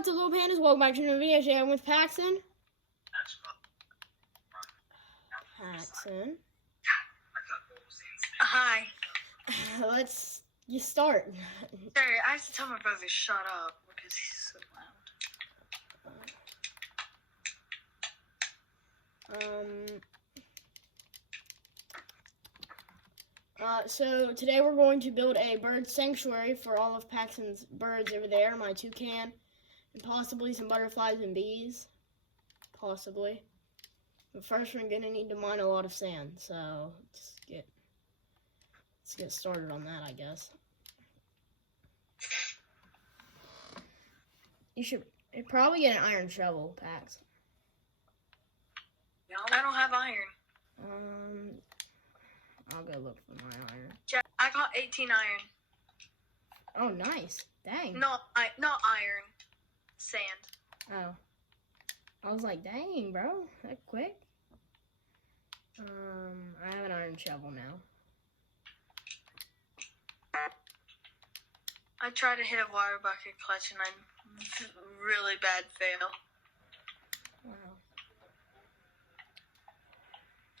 what's up, little pandas? Welcome back to another video show. I'm with Paxson. Paxson. Hi. Let's start. Sorry, I have to tell my brother to shut up because he's so loud. So today we're going to build a bird sanctuary for all of Paxson's birds over there, my toucan, and possibly some butterflies and bees, possibly. But first we're gonna need to mine a lot of sand, so let's get started on that, I guess. You should probably get an iron shovel, Pax. I don't have iron. I'll go look for my iron. Jack, I got 18 iron. Oh, nice. Dang. Not iron. Sand. Oh. I was like, dang, bro. That quick? I have an iron shovel now. I tried to hit a water bucket clutch and I really bad fail. Wow.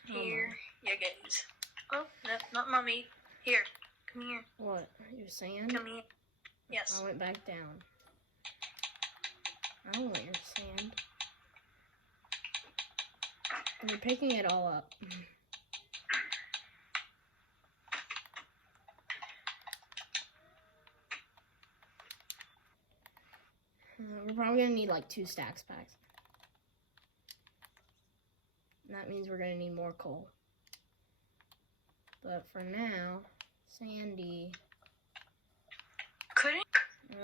Here you guys. Oh, no, not mommy. Here, come here. What? Your sand? Come here. Yes. I went back down. I don't want your sand. You're picking it all up. We're probably gonna need like 2 stacks packs. And that means we're gonna need more coal. But for now, Sandy. Couldn't?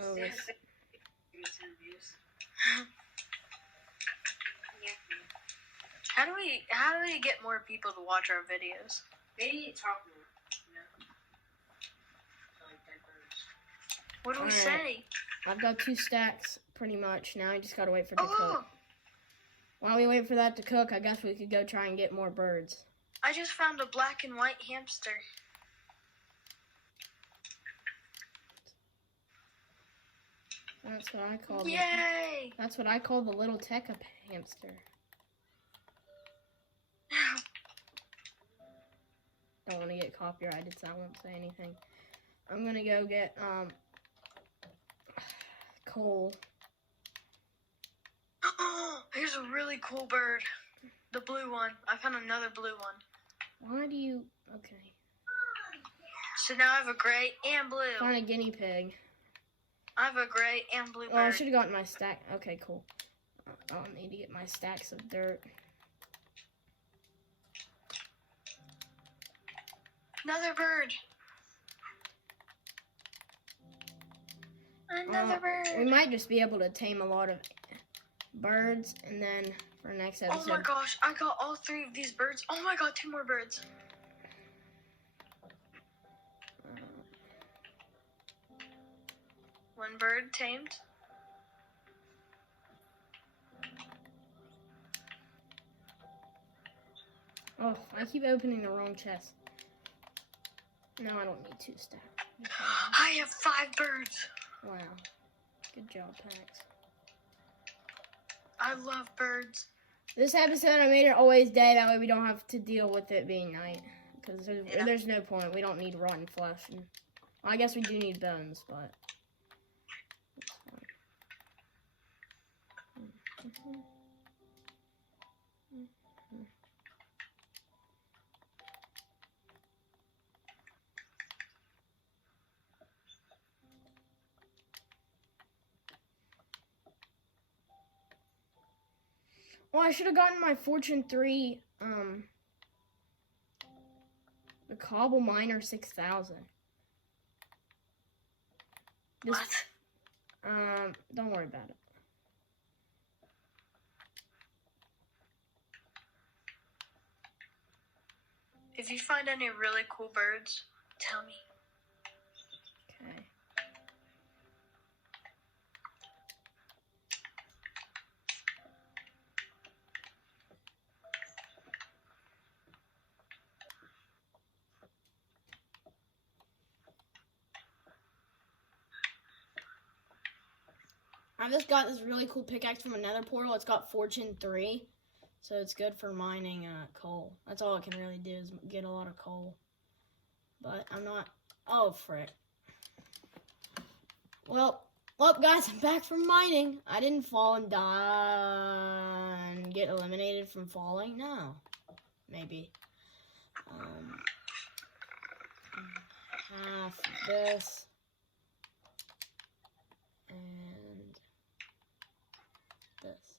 Oh, this. How do we get more people to watch our videos? Maybe talk more. What do we say? I've got 2 stacks pretty much. Now I just gotta wait for it to cook. While we wait for that to cook, I guess we could go try and get more birds. I just found a black and white hamster. That's what I call. Yay! That's what I call the little Tekka hamster. Don't want to get copyrighted, so I won't say anything. I'm gonna go get coal. Here's a really cool bird. The blue one. I found another blue one. Why do you? Okay. So now I have a gray and blue. Find a guinea pig. I have a gray and blue bird. Oh, I should have gotten my stack. Okay, cool. I'll need to get my stacks of dirt. Another bird. Another bird. We might just be able to tame a lot of birds, and then for next episode. Oh my gosh, I got all 3 of these birds. Oh my god, 2 more birds. One bird tamed. Oh, I keep opening the wrong chest. No, I don't need 2 stacks. I have 5 birds. Wow. Good job, Pax. I love birds. This episode, I made it always day. That way we don't have to deal with it being night. Because there's no point. We don't need rotten flesh. And, well, I guess we do need bones, but... That's fine. Well, I should have gotten my Fortune 3, the Cobble Miner 6000. What? Don't worry about it. If you find any really cool birds, tell me. Okay. I just got this really cool pickaxe from another portal. It's got Fortune 3. So it's good for mining coal. That's all it can really do is get a lot of coal. But I'm not... Oh, frick. Well, guys, I'm back from mining. I didn't fall and die and get eliminated from falling. No. Maybe. Half this. And this.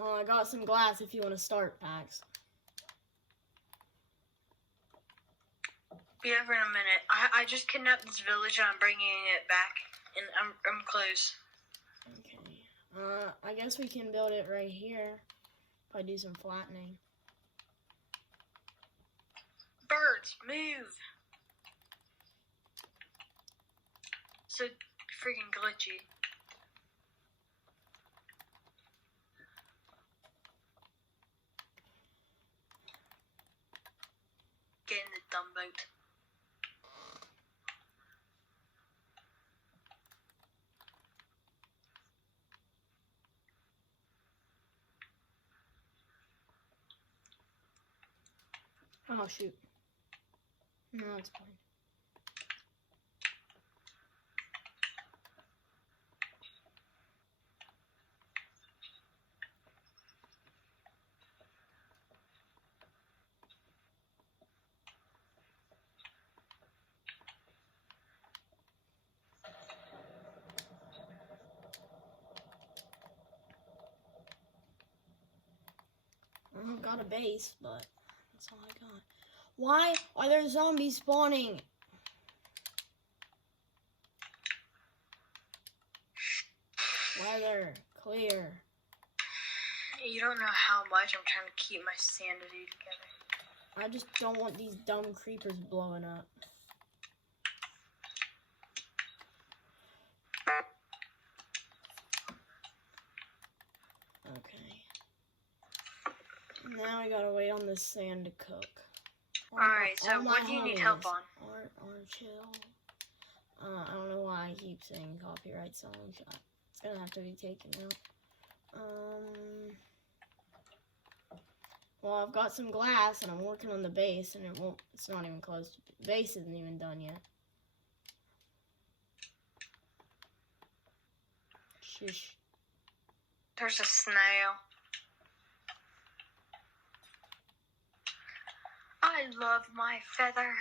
Oh, I got some glass if you want to start, Pax. Be over in a minute. I just kidnapped this village and I'm bringing it back. And I'm close. Okay. I guess we can build it right here. If I do some flattening. Birds, move! So freaking glitchy. Get in the dumb boat. Oh, shoot. No, it's fine. I've got a base, but that's all I got. Why are there zombies spawning? Weather, clear. You don't know how much I'm trying to keep my sanity together. I just don't want these dumb creepers blowing up. Okay. Now I gotta wait on this sand to cook. Alright, so what do you need help on? Or chill. I don't know why I keep saying copyright song. It's gonna have to be taken out. Well, I've got some glass and I'm working on the base and it's not even close. The base isn't even done yet. Shush. There's a snail. I love my feather.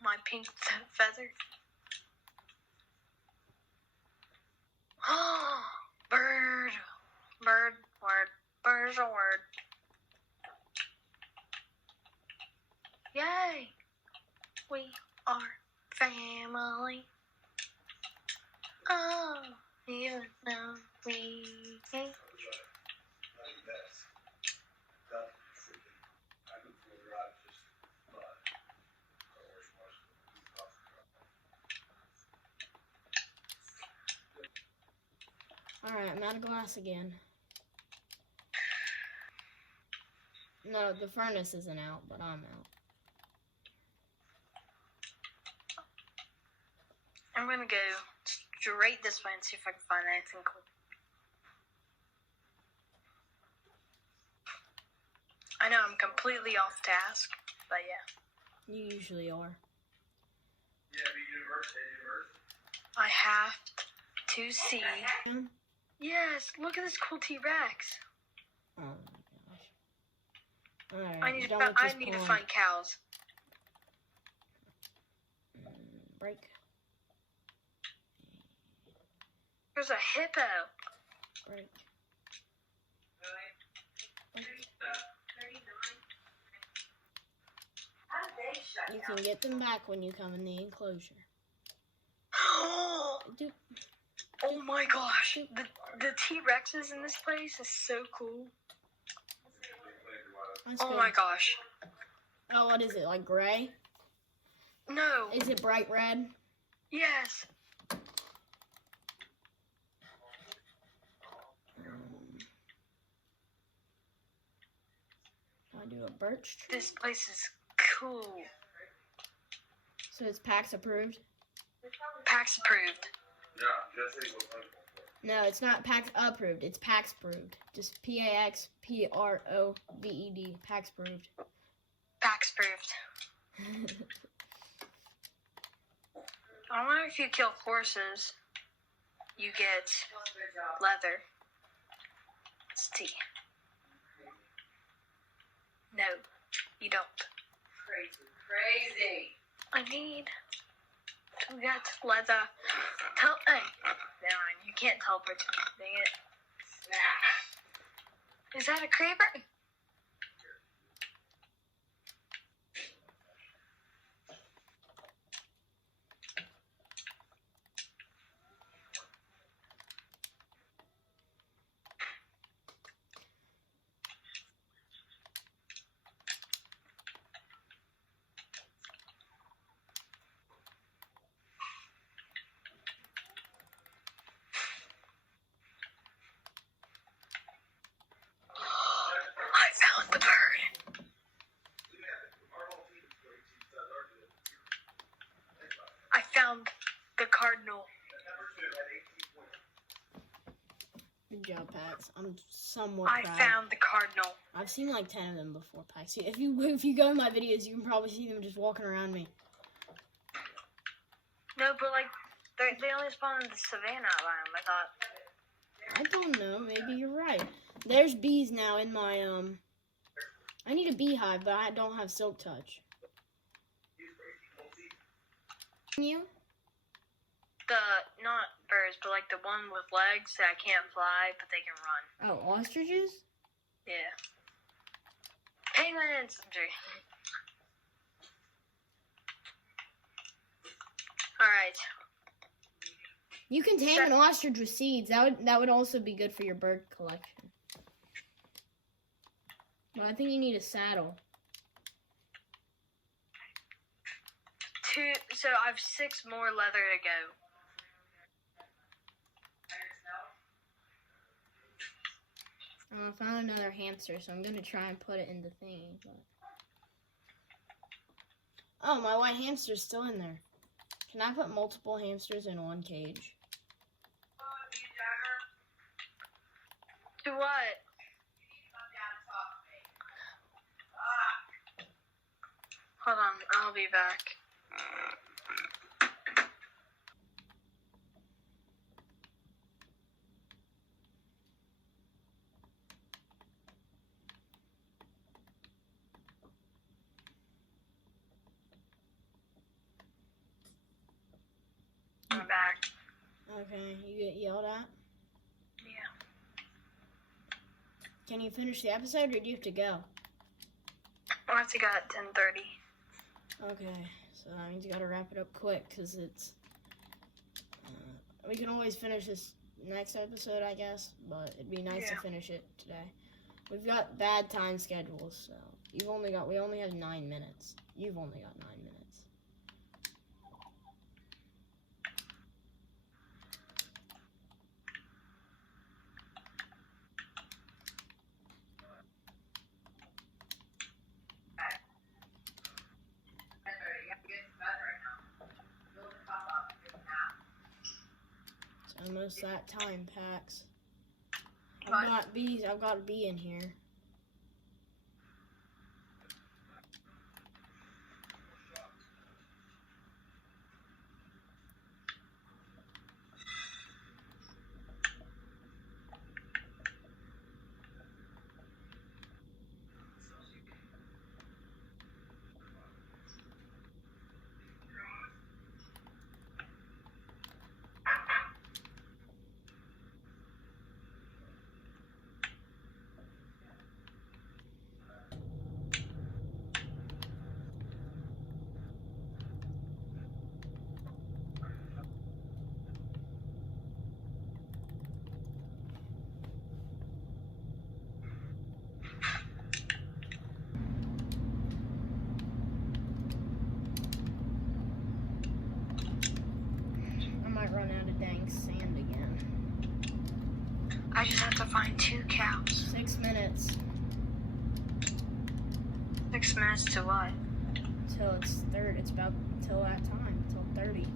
My pink feather. Bird. Bird. Word. Bird's a word. Yay. We are family. Oh, even though we can't. Alright, I'm out of glass again. No, the furnace isn't out, but I'm out. I'm gonna go straight this way and see if I can find anything cool. I know I'm completely off task, but yeah. You usually are. I have to see. Yeah. Yes, look at this cool T-Rex. Oh my gosh. Alright, I need to find cows. Break. There's a hippo. Break. You can get them back when you come in the enclosure. Dude. Oh my gosh, the T-Rexes in this place is so cool. That's Oh good. my gosh. Oh, what is it, like gray? No. Is it bright red? Yes. I do a birch tree? This place is cool. So it's PAX approved? PAX approved. No, it's not Pax approved. It's Pax approved. Just PAXPROVED. Pax approved. Pax proved. I wonder if you kill horses, you get leather. It's T. No, you don't. Crazy. I need to get leather. Hey, never mind. You can't teleport to me. Dang it. Is that a creeper? I found the bird. I found the cardinal. Good job, Pax. I'm somewhat I proud. found the cardinal. I've seen like 10 of them before, Pax. If you go in my videos, you can probably see them just walking around me. No, but like they only spawn in the savannah biome. I thought. I don't know. Maybe you're right. There's bees now in my I need a beehive, but I don't have silk touch. Can you? Not birds, but like the one with legs that can't fly, but they can run. Oh, ostriches? Yeah. Penguins! Alright. You can tame an ostrich with seeds. That would also be good for your bird collection. But I think you need a saddle. So I have 6 more leather to go. I found another hamster, so I'm gonna try and put it in the thingy. But... Oh, my white hamster's still in there. Can I put multiple hamsters in one cage? Do what? Hold on, I'll be back. I'm back. Okay, you get yelled at? Yeah. Can you finish the episode, or do you have to go? I have to go at 10:30. Okay, so that means you gotta wrap it up quick, because it's... we can always finish this next episode, I guess, but it'd be nice to finish it today. We've got bad time schedules, so... we only have 9 minutes. You've only got 9 minutes. It's almost that time, Pax. I've got bees. I've got a bee in here. Run out of dang sand again. I just have to find 2 cows. 6 minutes. 6 minutes to what? Till it's about till that time, till 30.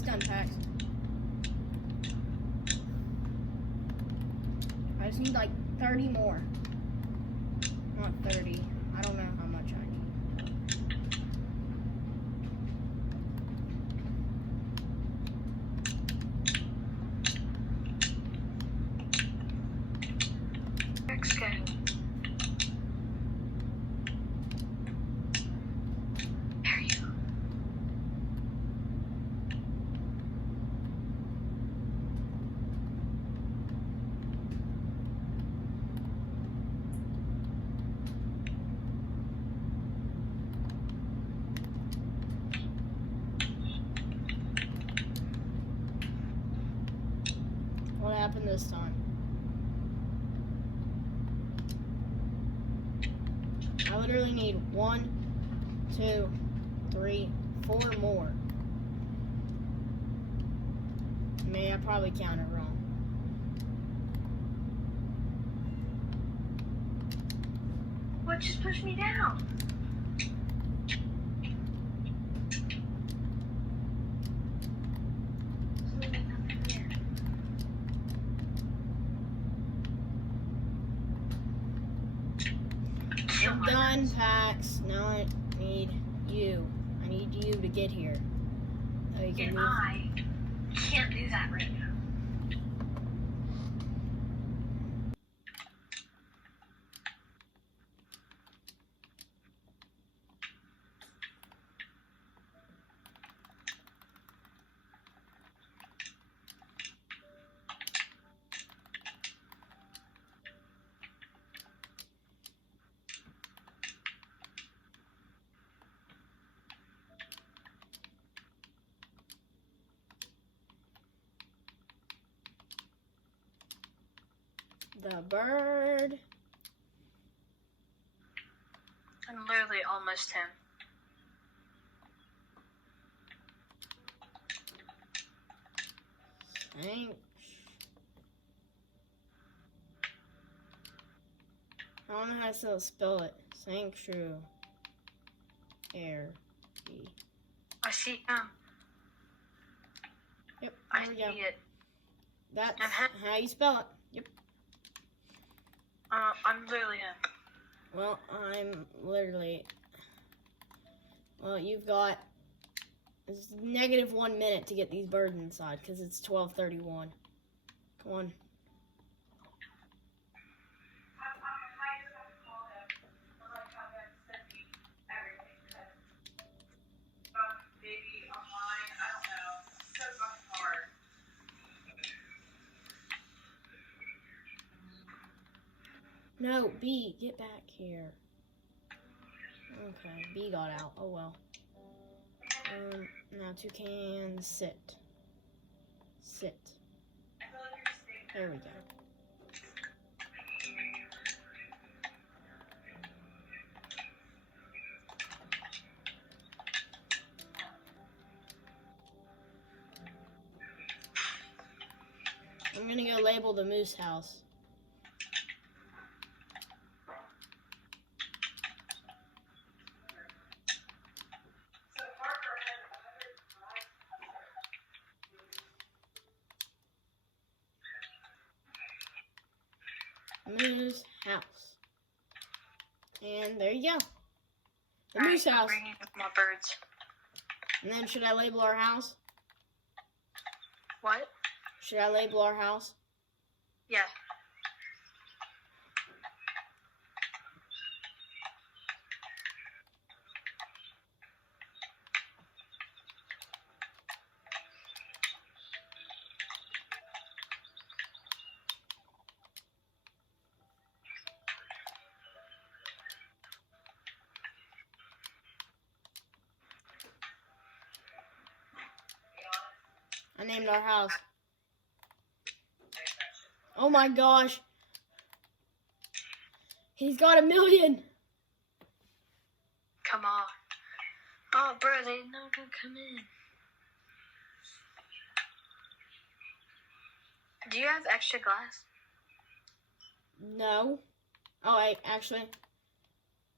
Almost done, Pax. I just need like 30 more. Not 30. I don't know how much I need. Let's go. There you go. What happened this time? I literally need 1, 2, 3, 4 more. I probably counted wrong. What just pushed me down? I'm done, Pax. Now I need you. I need you to get here. So you can And move. I can't do that right now. The bird. I'm literally almost him. Thanks. I don't know how to spell it. Sanctuary. I see him. Yep, I there we see go. it. That's Uh-huh. how you spell it. Yep. I'm literally him. Well, I'm literally. Well, you've got it's negative 1 minute to get these birds inside because it's 12:31. Come on. No, B, get back here. Okay, B got out. Oh well. Now toucan, sit. Sit. There we go. I'm gonna go label the moose house. Moose house. And there you go. The moose I'm house. bringing up my birds. And then should I label our house? What? Should I label our house? Yeah. I named our house. Oh my gosh. He's got 1 million. Come on. Oh, bro, they're not gonna come in. Do you have extra glass? No. Oh, actually.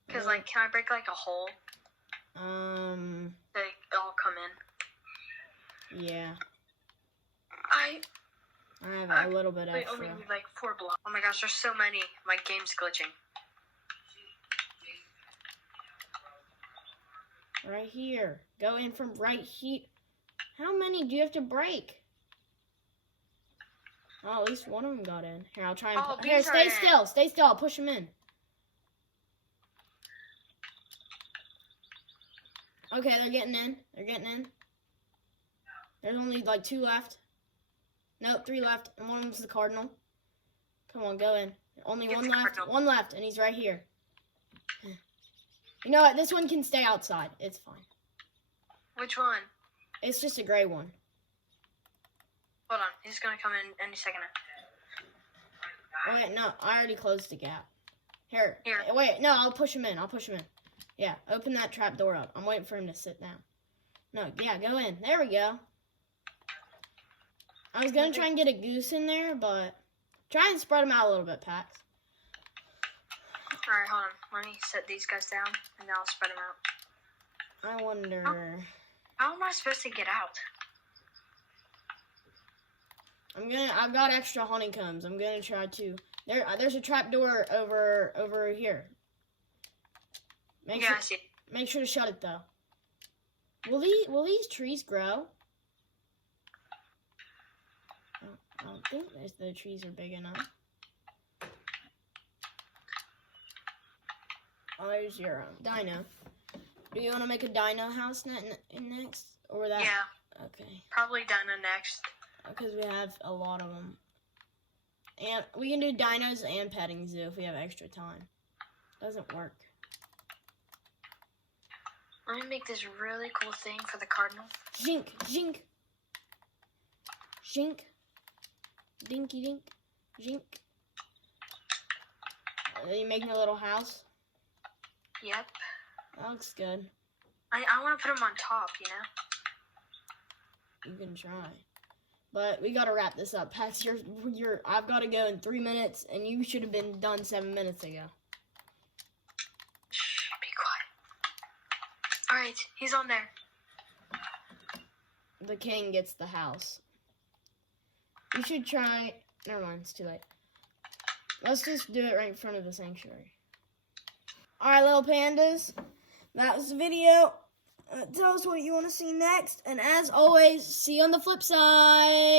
Because, like, can I break, like, a hole? Um. They all come in. Yeah. I have a little bit only extra. need like 4 blocks. Oh my gosh, there's so many. My game's glitching. Right here. Go in from right here. How many do you have to break? Oh, at least one of them got in. Here, I'll try and... Here, stay still. Stay still. I'll push them in. Okay, they're getting in. They're getting in. There's only like 2 left. Nope, 3 left. And one of them's the cardinal. Come on, go in. Only one left. One left, and he's right here. You know what? This one can stay outside. It's fine. Which one? It's just a gray one. Hold on. He's going to come in any second. Oh, wait, no. I already closed the gap. Here. Here. Wait, no. I'll push him in. I'll push him in. Yeah, open that trap door up. I'm waiting for him to sit down. No, yeah, go in. There we go. I was going to try and get a goose in there, but try and spread them out a little bit, Pax. Alright, hold on. Let me set these guys down, and then I'll spread them out. I wonder... How am I supposed to get out? I've got extra honeycombs. I'm gonna try to... There's a trap door over here. I see it. Make sure to shut it, though. Will these trees grow? I don't think the trees are big enough. Oh, there's your dino. Do you want to make a dino house next? Or that? Yeah. Okay. Probably dino next. Because we have a lot of them. And we can do dinos and petting zoo if we have extra time. Doesn't work. Let me make this really cool thing for the cardinal. Zink, zink. Zink. Dinky dink. Zink. Are you making a little house? Yep. That looks good. I want to put them on top, you know? You can try. But we gotta wrap this up. Pax, I've gotta go in 3 minutes, and you should have been done 7 minutes ago. Shh, be quiet. Alright, he's on there. The king gets the house. You should try... Never mind, it's too late. Let's just do it right in front of the sanctuary. Alright, little pandas. That was the video. Tell us what you want to see next. And as always, see you on the flip side.